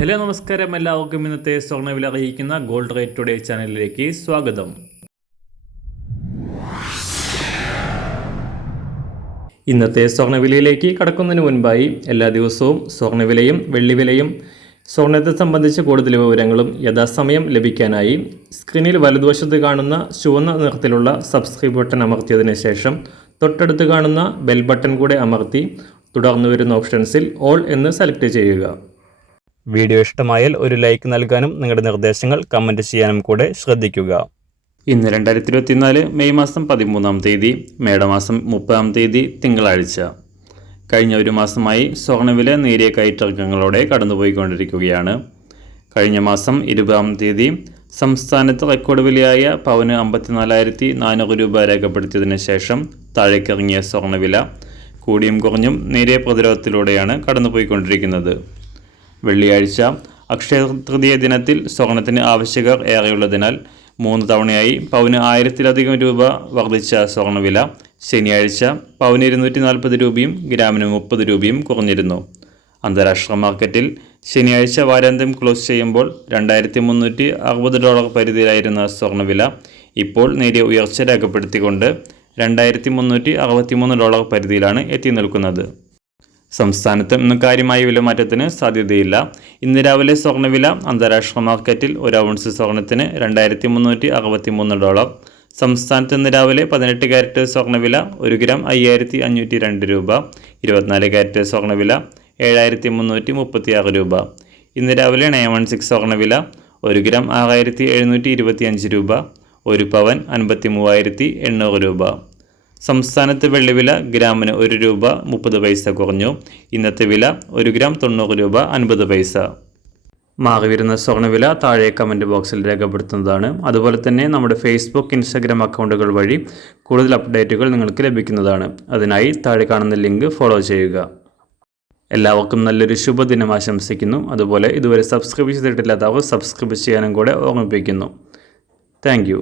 Hello നമസ്കാരം, എല്ലാവർക്കും ഇന്നത്തെ സ്വർണ്ണവില അറിയിക്കുന്ന ഗോൾഡ് റേറ്റ് ടുഡേ ചാനലിലേക്ക് സ്വാഗതം. ഇന്നത്തെ സ്വർണ്ണവിലയിലേക്ക് കടക്കുന്നതിന് മുൻപായി എല്ലാ ദിവസവും സ്വർണ്ണവിലയും വെള്ളിവിലയും സ്വർണ്ണത്തെ സംബന്ധിച്ച കൂടുതൽ വിവരങ്ങളും യഥാസമയം ലഭിക്കാനായി സ്ക്രീനിൽ വലതുവശത്ത് കാണുന്ന ചുവന്ന നിറത്തിലുള്ള സബ്സ്ക്രൈബ് ബട്ടൺ അമർത്തിയതിനു ശേഷം തൊട്ടടുത്ത് കാണുന്ന ബെൽ ബട്ടൺ കൂടെ അമർത്തി തുടർന്ന് വരുന്ന ഓപ്ഷൻസിൽ ഓൾ എന്ന് സെലക്ട് ചെയ്യുക. വീഡിയോ ഇഷ്ടമായാൽ ഒരു ലൈക്ക് നൽകാനും നിങ്ങളുടെ നിർദ്ദേശങ്ങൾ കമൻറ്റ് ചെയ്യാനും കൂടെ ശ്രദ്ധിക്കുക. ഇന്ന് 2024 മെയ് മാസം 13 തീയതി, മേടമാസം 30 തീയതി തിങ്കളാഴ്ച. കഴിഞ്ഞ ഒരു മാസമായി സ്വർണ്ണവില നേരിയ കയറ്റിറക്കങ്ങളോടെ കടന്നുപോയിക്കൊണ്ടിരിക്കുകയാണ്. കഴിഞ്ഞ മാസം 20 തീയതി സംസ്ഥാനത്ത് റെക്കോർഡ് വിലയായ പവന് 54,400 രൂപ രേഖപ്പെടുത്തിയതിനു ശേഷം താഴേക്കിറങ്ങിയ സ്വർണ്ണവില കൂടിയും കുറഞ്ഞും നേരിയ പ്രതിരോധത്തിലൂടെയാണ് കടന്നുപോയിക്കൊണ്ടിരിക്കുന്നത്. വെള്ളിയാഴ്ച അക്ഷയ തൃതീയ ദിനത്തിൽ സ്വർണത്തിന് ആവശ്യക്കാർ ഏറെയുള്ളതിനാൽ 3 തവണയായി പവന് 1000-ലധികം രൂപ വർദ്ധിച്ച സ്വർണ്ണവില ശനിയാഴ്ച പവന് 240 രൂപയും ഗ്രാമിന് 30 രൂപയും കുറഞ്ഞിരുന്നു. അന്താരാഷ്ട്ര മാർക്കറ്റിൽ ശനിയാഴ്ച വാരാന്ത്യം ക്ലോസ് ചെയ്യുമ്പോൾ $2,360 പരിധിയിലായിരുന്ന സ്വർണ്ണവില ഇപ്പോൾ നേരിയ ഉയർച്ച രേഖപ്പെടുത്തിക്കൊണ്ട് $2,363 പരിധിയിലാണ് എത്തി നിൽക്കുന്നത്. സംസ്ഥാനത്ത് ഇന്ന് കാര്യമായ വിലമാറ്റത്തിന് സാധ്യതയില്ല. ഇന്ന് രാവിലെ സ്വർണ്ണവില അന്താരാഷ്ട്ര മാർക്കറ്റിൽ ഒരു ഔൺസ് സ്വർണത്തിന് $2,363. സംസ്ഥാനത്ത് ഇന്ന് രാവിലെ 18 കാരറ്റ് സ്വർണ്ണവില 1 ഗ്രാം 5,502 രൂപ, 24 കാരറ്റ് സ്വർണ്ണവില 7,336 രൂപ. ഇന്ന് രാവിലെ 916 സ്വർണ്ണവില 1 ഗ്രാം 6,725 രൂപ, 1 പവൻ 53,800 രൂപ. സംസ്ഥാനത്ത് വെള്ളിവില ഗ്രാമിന് 1 രൂപ 30 പൈസ കുറഞ്ഞു. ഇന്നത്തെ വില 1 ഗ്രാം 90 രൂപ 50 പൈസ. മാറിവരുന്ന സ്വർണ്ണവില താഴെ കമൻറ്റ് ബോക്സിൽ രേഖപ്പെടുത്തുന്നതാണ്. അതുപോലെ തന്നെ നമ്മുടെ ഫേസ്ബുക്ക്, ഇൻസ്റ്റാഗ്രാം അക്കൗണ്ടുകൾ വഴി കൂടുതൽ അപ്ഡേറ്റുകൾ നിങ്ങൾക്ക് ലഭിക്കുന്നതാണ്. അതിനായി താഴെ കാണുന്ന ലിങ്ക് ഫോളോ ചെയ്യുക. എല്ലാവർക്കും നല്ലൊരു ശുഭദിനം ആശംസിക്കുന്നു. അതുപോലെ ഇതുവരെ സബ്സ്ക്രൈബ് ചെയ്തിട്ടില്ലാത്തവർ സബ്സ്ക്രൈബ് ചെയ്യാനും കൂടെ ഓർമ്മിപ്പിക്കുന്നു. Thank you.